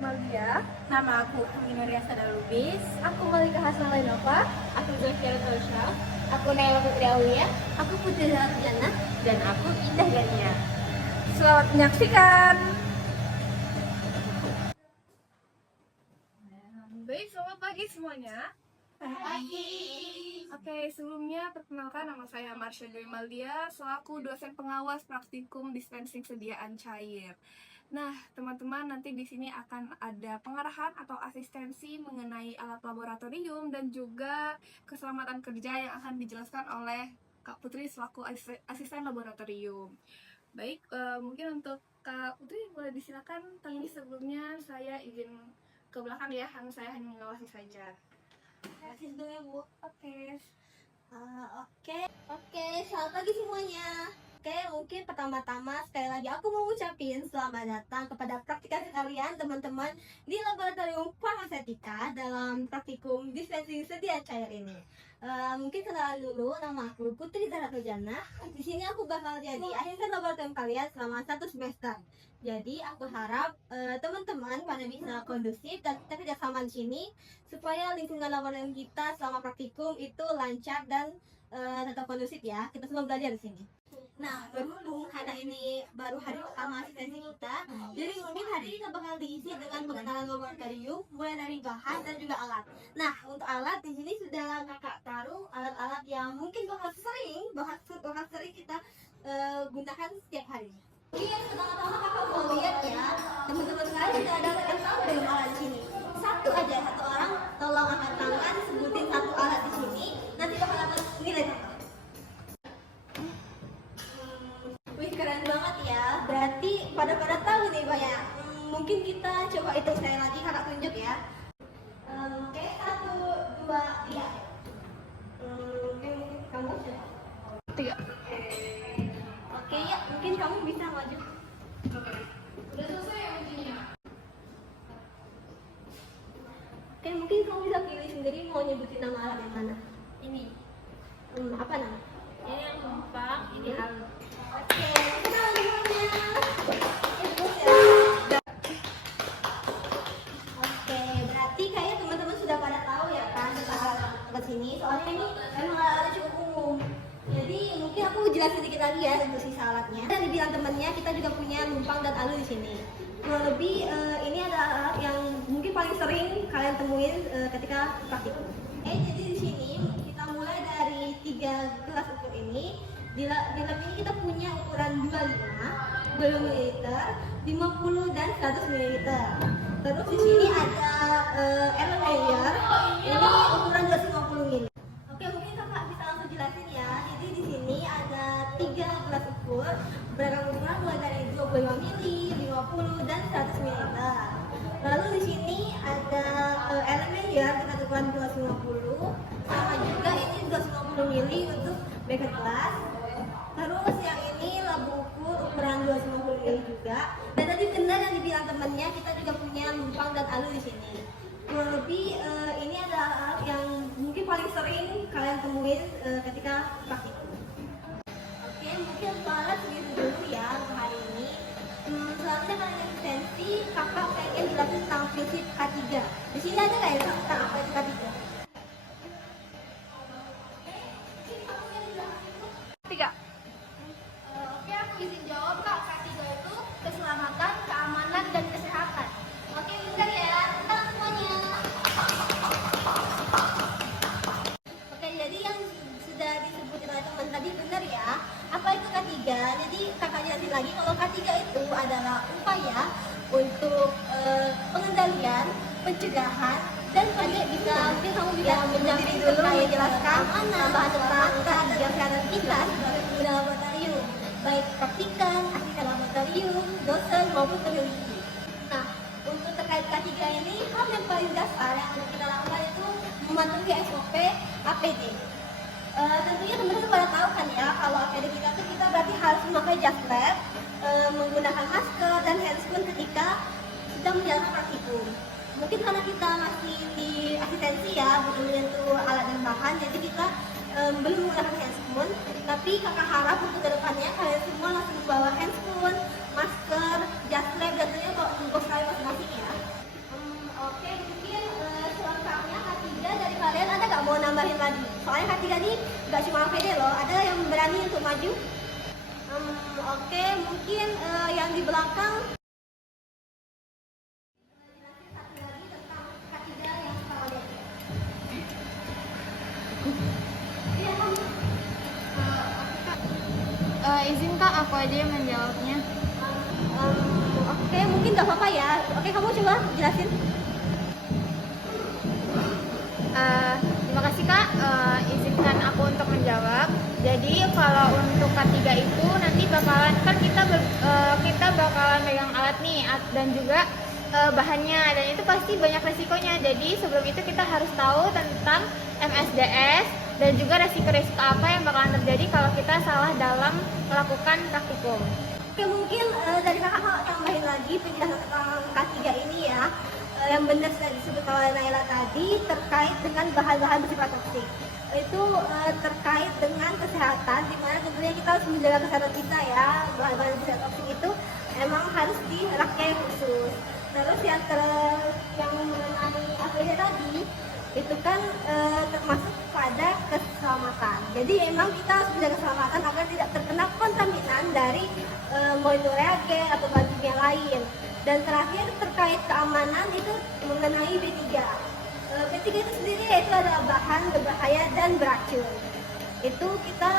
Maldia. Nama aku Aminuria Sadalubis. Aku Malika Hasan Lainova. Aku Zulfiar Tosha. Aku Naila Putri Aulia. Aku Putri Zarjana. Dan aku Indah Gania. Selamat menyaksikan. Baik, selamat pagi semuanya. Oke, sebelumnya perkenalkan nama saya Marsha Dewi Maldia selaku dosen pengawas praktikum dispensing sediaan cair. Nah, teman-teman, nanti di sini akan ada pengarahan atau asistensi mengenai alat laboratorium dan juga keselamatan kerja yang akan dijelaskan oleh Kak Putri selaku asisten laboratorium. Baik, mungkin untuk Kak Putri boleh disilakan, tapi sebelumnya saya izin ke belakang ya, saya hanya mengawasi saja. Kasih dulu ya, Bu. Oke. Oke, selamat pagi semuanya. Oke, mungkin pertama-tama sekali lagi aku mau ucapin selamat datang kepada praktikan sekalian teman-teman di Laboratorium Farmasetika dalam praktikum dispensing sedia cair ini. Mungkin kenalan dulu, nama aku Putri Zarjana. Di sini aku bakal jadi asisten laboratorium kalian selama 1 semester. Jadi aku harap teman-teman pada bisa kondusif dan kita kerjasama di sini supaya lingkungan laboratorium kita selama praktikum itu lancar dan tetap kondusif ya. Kita semua belajar di sini. Nah, berhubung karena ini baru hari pertama asistensi kita, jadi mungkin hari ini kita bakal diisi dengan pengenalan laboratorium, mulai dari bahan dan juga alat. Nah, untuk alat di sini sudah kakak taruh alat-alat yang mungkin bakal sering kita gunakan setiap hari. Oke, yang pertama-tama kakak mau lihat ya, teman-teman sekalian sudah ada yang tahu belum alat di sini. Satu orang tolong angkat tangan, sebutin satu alat di sini, nanti bakal dapat nilai kakak. Wih, keren banget ya. Berarti pada tahu nih banyak. Mungkin kita coba hitung sekali lagi, kakak tunjuk ya. Oke, 1, 2, 3. Mungkin kamu coba. 3. Oke ya, mungkin kamu bisa maju. Udah selesai ya ujinya? Oke, mungkin kamu bisa pilih sendiri mau nyebutin nama alat yang mana. Ini. Apa nama? Ini yang numpang, ini halus. Oke, kenal semuanya. Oke, berarti kayak teman-teman sudah pada tahu ya kan tentang alat sini. Soalnya ini memang alat cukup umum. Jadi mungkin aku jelasin sedikit lagi ya untuk sisa alatnya. Dan dibilang temannya kita juga punya lumpang dan alu di sini. Kurang lebih ini adalah alat yang mungkin paling sering kalian temuin ketika praktikum. Jadi di sini kita mulai dari 3 gelas ukur ini. Di lab ini kita punya ukuran 25 ml, 50 dan 100 ml. Terus di sini ada air ini ukuran 250 ml. Oke, mungkin kakak bisa langsung jelasin ya. Jadi di sini ada 3 gelas ukur beragam ukuran mulai dari 25 ml, 50 dan 100 ml. Lalu di sini ada elemen ya dengan ukuran 250, sama juga ini 250 ml untuk beker gelas. Terus yang ini labu ukur ukuran 250 ml juga. Dan tadi benar yang dibilang temannya, kita juga punya lumpang dan alu di sini. Kurang lebih ini adalah alat yang mungkin paling sering kalian temuin ketika praktikum. Oke, mungkin untuk alat segitu dulu ya untuk hari ini. Selanjutnya kalian asistensi, kakak pengen jelasin tentang prinsip K3. Di sini ada nggak ya tentang apa itu K3? 3. Oke, aku izin jawab Kak. K3 itu keselamatan, keamanan, dan kesehatan. Oke, bentar ya. Bentar semuanya. Oke, jadi yang sudah disebutin oleh teman tadi benar ya. Apa itu K3? Jadi kakak jelasin lagi kalau K3 itu adalah upaya untuk pengendalian, pencegahan, dan mungkin kamu bisa menjamin dulu menjelaskan tambahan tentang K3 kesehatan kita sebagai pengguna laboratorium, baik praktikan, asisten laboratorium, dosen maupun peneliti. Nah, untuk terkait K3 ini, hal yang paling dasar yang harus kita lakukan itu mematuhi SOP APD. Tentunya teman-teman pada tahu kan ya, kalau APD kita tuh kita berarti harus memakai jas lab, menggunakan masker dan handscoon ketika sedang menjalankan praktikum. Mungkin karena kita masih di asistensi ya, belum menyentuh alat dan bahan, jadi kita belum menggunakan handscoon. Tapi kakak harap untuk kedepannya kalian semua langsung bawa handscoon, masker, jas lab, dan tentunya bawa box kalian masing-masing ya. mau nambahin lagi. Soalnya K3 ini nggak cuma APD loh, ada yang berani untuk maju. Oke, mungkin yang di belakang satu lagi tentang K3 yang pertama dia. Iya, kamu. Izin Kak, aku aja yang menjawabnya. Oke, mungkin nggak apa-apa ya. Oke, kamu coba jelasin. Terima kasih Kak, izinkan aku untuk menjawab. Jadi kalau untuk K3 itu nanti bakalan kan kita bakalan megang alat nih dan juga bahannya, dan itu pasti banyak resikonya. Jadi sebelum itu kita harus tahu tentang MSDS dan juga resiko-resiko apa yang bakalan terjadi kalau kita salah dalam melakukan praktikum. Oke, mungkin dari kakak tambahin lagi penjelasan tentang K3 ini ya. Yang benar sudah disebut oleh Naila tadi terkait dengan bahan-bahan bersifat toksik. Itu terkait dengan kesehatan, dimana tentunya kita harus menjaga kesehatan kita ya. Bahan-bahan bersifat toksik itu emang harus dirangkai khusus. Terus yang mengenai APD tadi itu kan termasuk pada keselamatan. Jadi emang kita harus menjaga keselamatan agar tidak terkena kontaminan dari molekul reagen atau bahan kimia lain. Dan terakhir terkait keamanan itu mengenai B3. B3 itu sendiri yaitu adalah bahan berbahaya dan beracun. Itu kita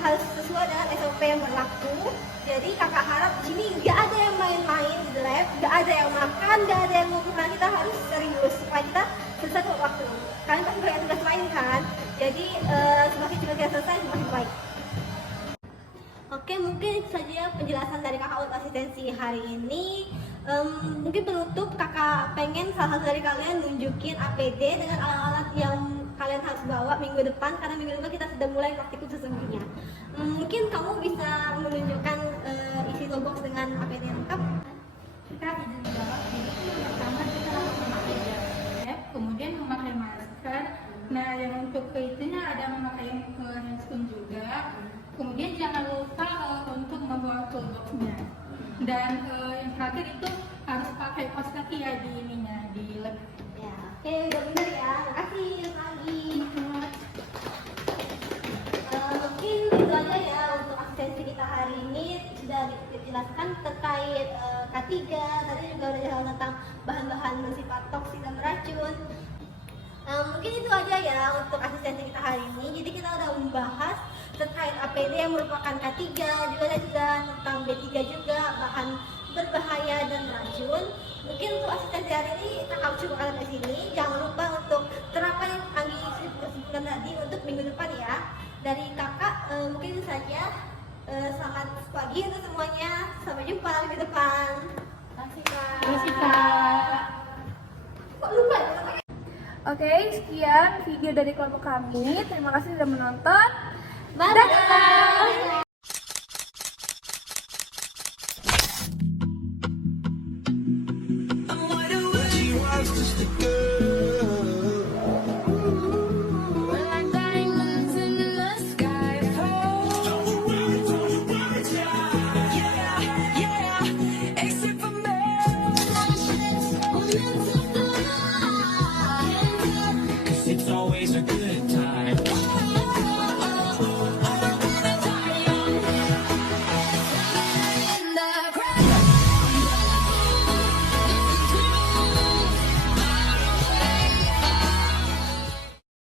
harus sesuai dengan SOP yang berlaku. Jadi kakak harap di sini nggak ada yang main-main di lab, nggak ada yang makan, nggak ada yang ngobrol. Kita harus serius supaya kita selesai tepat waktu. Kalian pasti banyak tugas lain kan? Jadi semakin cepat kita selesai semakin baik. Oke, mungkin itu saja penjelasan dari kakak untuk asistensi hari ini. Mungkin penutup kakak pengen salah satu dari kalian nunjukin APD dengan alat-alat yang kalian harus bawa minggu depan, karena minggu depan kita sudah mulai praktikum sesungguhnya. Mungkin kamu bisa menunjukkan isi toolbox dengan APD lengkap. Kita izin menjawab. Jadi pertama kita harus memakai jaket, kemudian memakai masker. Nah, yang untuk itunya ada memakai handscoon juga. Kemudian jangan lupa untuk membawa toolboxnya. Dan yang terakhir itu harus pakai kaos kaki ya di lab. Ya, oke, udah bener ya. Terima kasih lagi. Mungkin itu aja ya untuk asistensi kita hari ini. Sudah dijelaskan terkait K3, tadi juga udah jelaskan tentang bahan-bahan bersifat toksik dan beracun. Mungkin itu aja ya untuk asistensi kita hari ini. Jadi kita udah membahas terkait APD yang merupakan K3, juga sudah tentang B3 juga, bahan berbahaya dan beracun. Mungkin untuk asistensi hari ini kakak cukupkan sampai sini. Jangan lupa untuk terapkan yang kami sebutkan tadi untuk minggu depan ya. Dari kakak mungkin itu saja. Selamat pagi untuk semuanya. Sampai jumpa minggu depan. Terima kasih Kak. Kok lupa? Oke, sekian video dari kelompok kami. Terima kasih sudah menonton. Bye. Dadah! She was just a girl.